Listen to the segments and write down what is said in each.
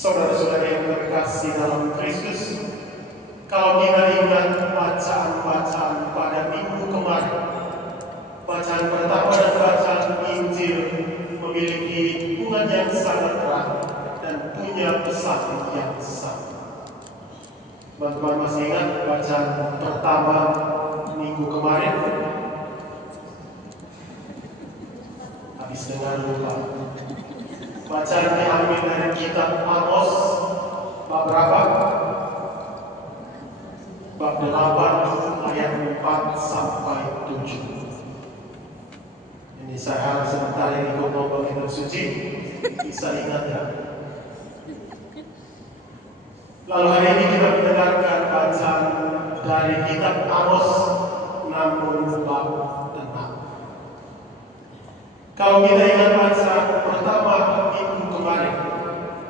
Saudara-saudara yang terkasih dalam Kristus, kalau kita ingat bacaan-bacaan pada minggu kemarin, bacaan pertama dan bacaan Injil memiliki hubungan yang sangat erat dan punya pesan yang sama. Teman-teman masih ingat bacaan pertama minggu kemarin? Habis dengar lupa. Bacaan diambil dari kitab Amos, bab berapa? Bab 8 ayat 4 sampai 7. Ini saya harap sebentar ini ikut ngomong kitab suci, bisa ingat ya. Lalu hari ini kita mendengarkan bacaan dari kitab Amos, namun bab 6. Kalau kita ingat bacaan pertama minggu kemarin,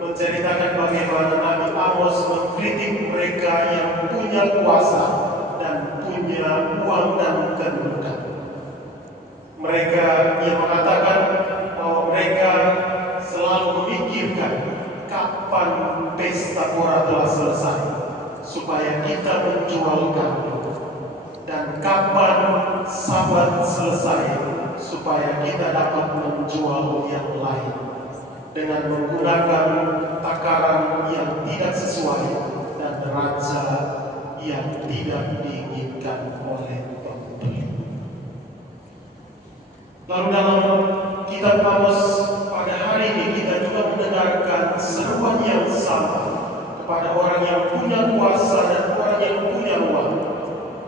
menceritakan bagaimana Nabi Amos mengkritik mereka yang punya kuasa dan punya uang dan kedudukan. Mereka yang mengatakan bahwa mereka selalu memikirkan kapan pesta pora telah selesai supaya kita menjual kambing, dan kapan Sabat selesai supaya kita dapat menjual yang lain dengan menggunakan takaran yang tidak sesuai dan raja yang tidak diinginkan oleh pembeli. Lalu dalam kitab Amos pada hari ini kita juga mendengarkan seruan yang sama kepada orang yang punya kuasa dan orang yang punya uang.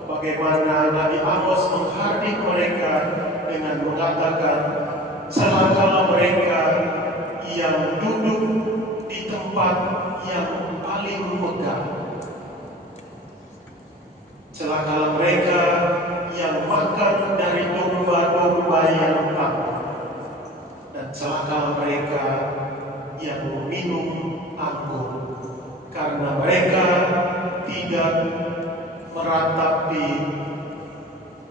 Bagaimana Nabi Amos menghardik mereka dengan mengatakan, celakalah mereka yang duduk di tempat yang paling megah. Celakalah mereka yang makan dari domba-domba yang tampan, dan celakalah mereka yang minum anggur, karena mereka tidak meratapi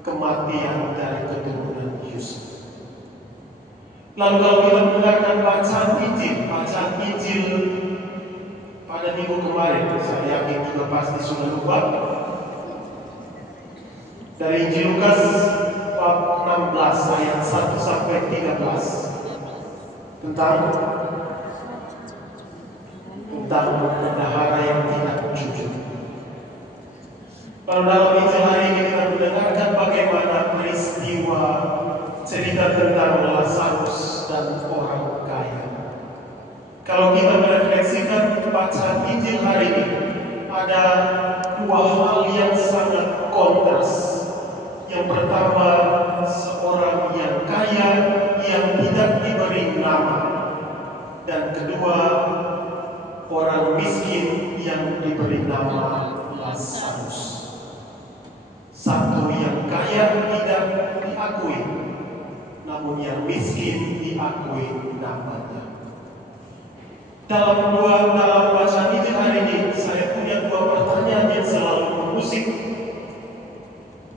kematian dari keturunan Yusuf. Lalu kalau kita mendengarkan bacaan Injil pada minggu kemarin, saya yakin juga pasti sudah lupa. Dari Injil Lukas bab 16 ayat 1 sampai 13 tentang bendahara yang tidak jujur. Kalau dalam Injil hari ini kita mendengarkan bagaimana peristiwa cerita tentang Lazarus dan orang kaya. Kalau kita merefleksikan bacaan Injil hari ini, ada dua hal yang sangat kontras. Yang pertama, seorang yang kaya yang tidak diberi nama, dan kedua, orang miskin yang diberi nama Lazarus. Satu yang kaya tidak diakui, namun yang miskin diakui namanya. Dalam bacaan Injil hari ini, saya punya dua pertanyaan yang selalu mengusik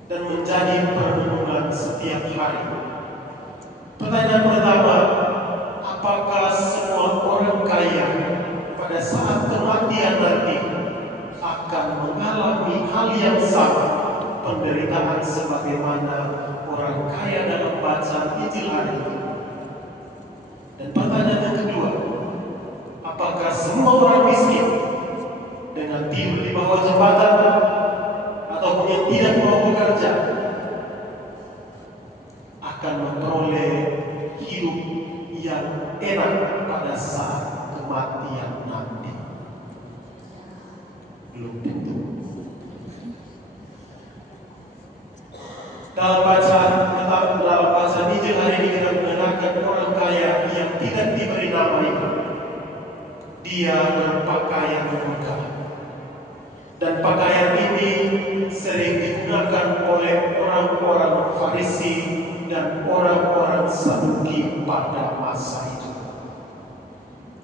dan menjadi perenungan setiap hari. Pertanyaan pertama, apakah semua orang kaya pada saat kematian nanti akan mengalami hal yang sama, penderitaan sebagaimana orang kaya dalam bacaan Injil hari ini? Dan pertanyaan yang kedua, apakah semua orang miskin dengan tidur di bawah jembatan ataupun yang tidak mau bekerja akan memperoleh hidup yang enak pada saat kematian nanti? Belum tentu. Dalam bacaan Injil hari ini kita mendengarkan orang kaya yang tidak diberi nama itu. Dia berpakaian megah, dan pakaian ini sering digunakan oleh orang-orang Farisi dan orang-orang Saduki pada masa itu.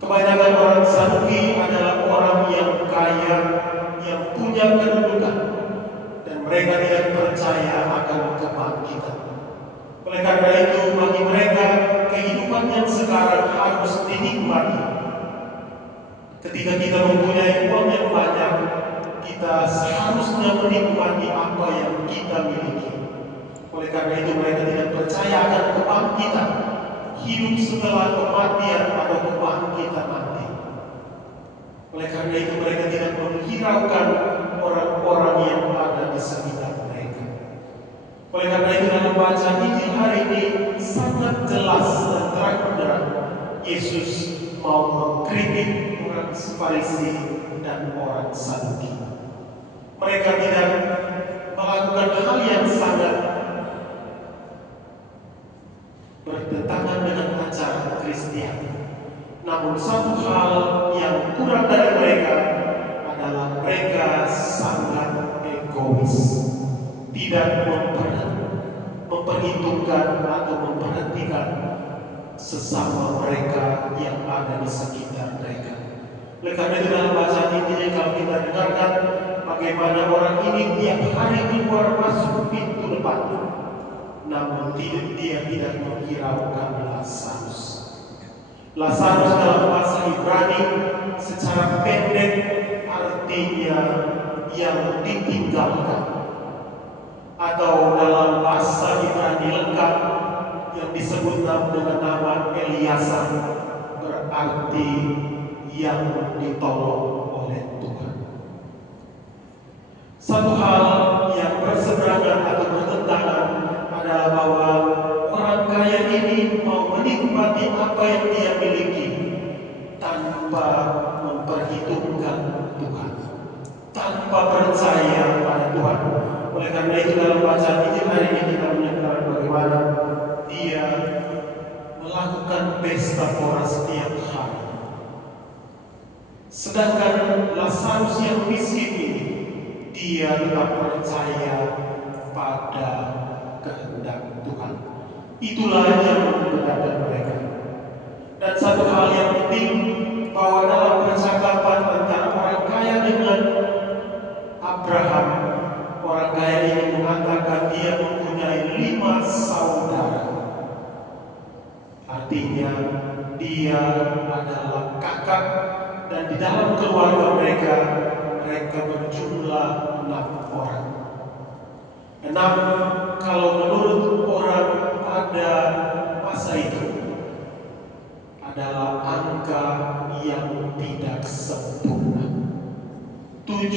Kebanyakan orang Saduki adalah orang yang kaya, yang punya kedudukan, dan mereka tidak percaya akan kebangkitan. Oleh karena itu, bagi mereka kehidupan yang sekarang harus dinikmati. Ketika kita mempunyai uang yang banyak, kita seharusnya menikmati apa yang kita miliki. Oleh karena itu mereka tidak percaya akan kebangkitan, hidup setelah kematian atau kebangkitan nanti. Oleh karena itu mereka tidak menghiraukan orang-orang yang ada di sekitar mereka. Oleh karena itu dalam bacaan Injil hari ini sangat jelas dan terang-benderang Yesus mau mengkritik orang Farisi dan orang Saduki. Mereka tidak melakukan hal yang sangat bertentangan dengan ajaran Kristiani. Namun satu hal yang kurang dari mereka adalah mereka sangat egois, tidak memperhitungkan atau memperhatikan sesama mereka yang ada di sekitar mereka. Oleh karena itu dalam bacaan ini kalau kita dengarkan bagaimana orang ini tiap hari keluar masuk pintu depan, namun dia tidak menghiraukan Lazarus. Lazarus dalam bahasa Ibrani secara pendek artinya yang ditinggalkan, atau dalam bahasa Ibrani lengkap yang disebut dengan nama Eliasa berarti yang ditolong oleh Tuhan. Satu hal yang berseberangan atau bertentangan adalah bahwa orang kaya ini mau menikmati apa yang dia miliki tanpa memperhitungkan Tuhan, tanpa percaya pada Tuhan. Oleh karena itu dalam bacaan Injil hari ini kita mendengar bagaimana dia melakukan pesta pora setiap hari. Sedangkan Lazarus yang miskin ini, dia tetap percaya pada kehendak Tuhan. Itulah yang membedakan mereka. Dan satu hal yang penting, bahwa dalam percakapan antara orang kaya dengan Abraham, orang kaya ini mengatakan dia mempunyai 5 saudara. Artinya dia adalah kakak, dan di dalam keluarga mereka berjumlah 6 orang. 6 kalau menurut orang pada masa itu adalah angka yang tidak sempurna. 7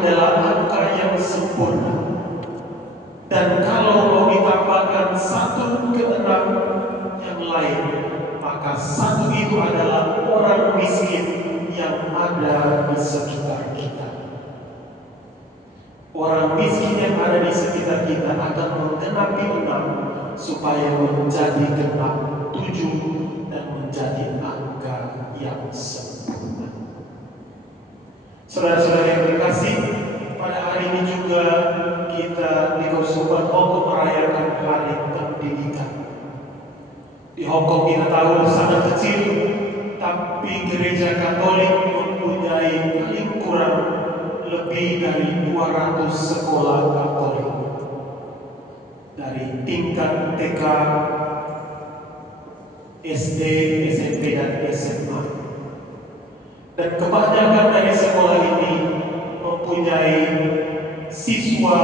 adalah angka yang sempurna. Dan kalau mau ditambahkan 1 ke 6 yang lain, maka 1 itu adalah orang miskin yang ada di sekitar kita. Orang miskin yang ada di sekitar kita akan menggenapi 6 supaya menjadi genap 7 dan menjadi angka yang sempurna. Saudara-saudara yang terkasih, pada hari ini juga kita di Kausuban Hongkong merayakan Hari Pendidikan. Di Hongkong kita tahu sangat kecil, tapi gereja Katolik mempunyai paling kurang lebih dari 200 sekolah Katolik, dari tingkat TK, SD, SMP, dan SMA. Dan kebanyakan dari sekolah ini mempunyai siswa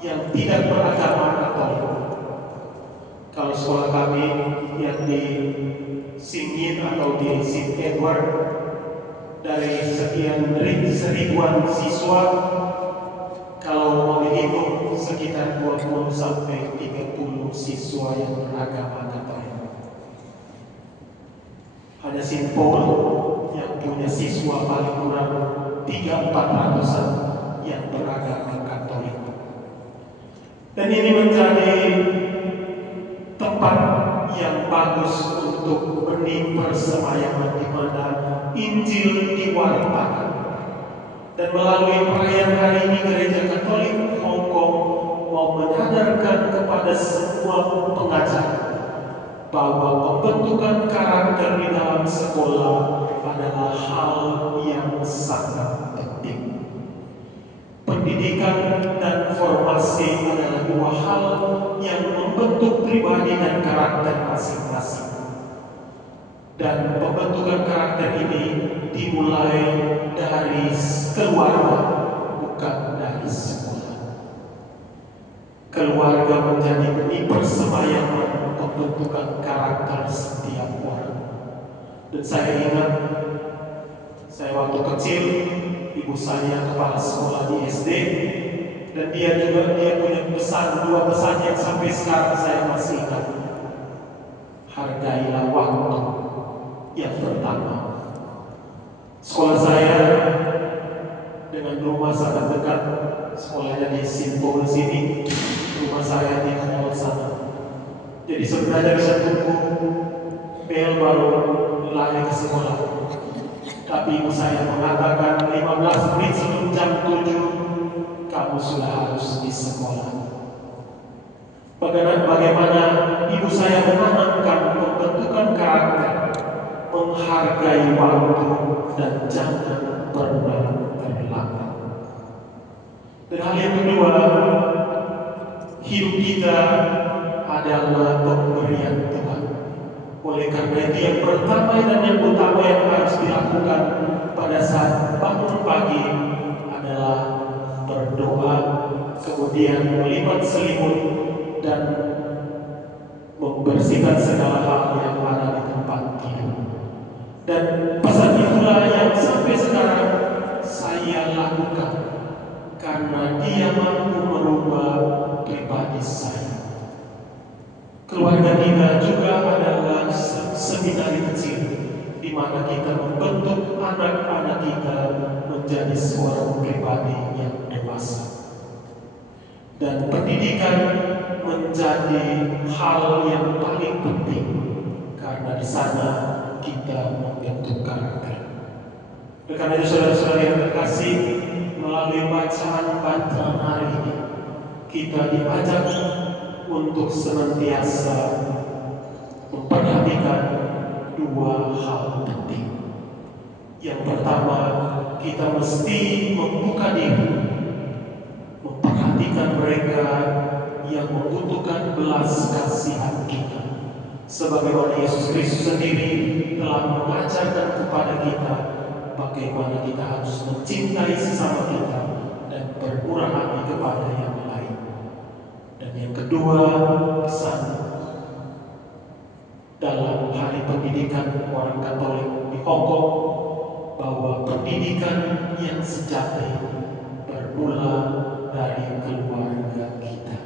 yang tidak beragama Katolik. Kalau sekolah kami yang di Singin atau di St. Edward, dari sekian seribuan siswa, kalau mau dihitung sekitar 20 sampai 30 siswa yang beragama Katolik. Ada St. Paul yang punya siswa paling kurang 300-400-an yang beragama Katolik. Dan ini menjadi tempat yang bagus untuk benih persemayaman di mana Injil diwartakan. Dan melalui perayaan hari ini Gereja Katolik Hongkong mau menyadarkan kepada semua pengajar bahwa pembentukan karakter di dalam sekolah adalah hal yang sangat penting. Pendidikan dan formasi adalah 2 hal yang membentuk pribadi dan karakter masing-masing. Dan pembentukan karakter ini dimulai dari keluarga, bukan dari sekolah. Keluarga menjadi benih persemayaman pembentukan karakter setiap orang. Dan saya ingat, saya waktu kecil, ibu saya kepala sekolah di SD, dan dia punya dua pesan yang sampai sekarang saya masih ingat. Hargailah waktu. Yang pertama, sekolah saya dengan rumah sangat dekat. Sekolahnya di Simpul sini, rumah saya di mall sana. Jadi sebenarnya bisa tunggu bel baru lari ke sekolah. Tapi ibu saya mengatakan 15 menit sebelum jam 7 kamu sudah harus di sekolah. Bagaimana ibu saya menanamkan pembentukan karakter, menghargai waktu dan jangan pernah terlambat. Dan hal yang kedua, hidup kita adalah pemberian Tuhan. Oleh karena itu yang pertama dan yang utama yang harus dilakukan pada saat bangun pagi adalah berdoa, kemudian melipat selimut dan membersihkan segala hal yang ada di tempat tidur. Dan pesan itulah yang sampai sekarang saya lakukan, karena dia mampu merubah pribadi saya. Keluarga kita juga adalah seminari kecil, di mana kita membentuk anak-anak kita menjadi seorang pribadi yang dewasa. Dan pendidikan menjadi hal yang paling penting, karena di sana kita membentuk karakter. Karena itu saudara-saudara yang terkasih, melalui bacaan hari ini kita diajak untuk senantiasa memperhatikan dua hal penting. Yang pertama, kita mesti membuka diri, memperhatikan mereka yang membutuhkan belas kasihan kita, sebagaimana Yesus Kristus sendiri telah mengajarkan kepada kita bagaimana kita harus mencintai sesama kita dan bermurah hati kepada yang lain. Dan yang kedua, pesan dalam hari pendidikan orang Katolik di Hong Kong, bahwa pendidikan yang sejati bermula dari keluarga kita.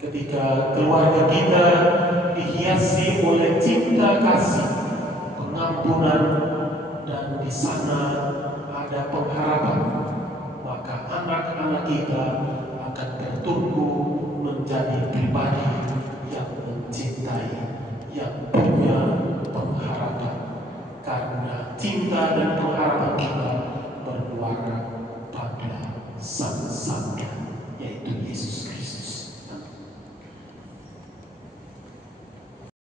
Ketika keluarga kita dihiasi oleh cinta kasih, pengampunan, dan di sana ada pengharapan, maka anak-anak kita akan bertumbuh menjadi pribadi yang mencintai, yang punya pengharapan, karena cinta dan pengharapan kita bermuara pada Sang Sang.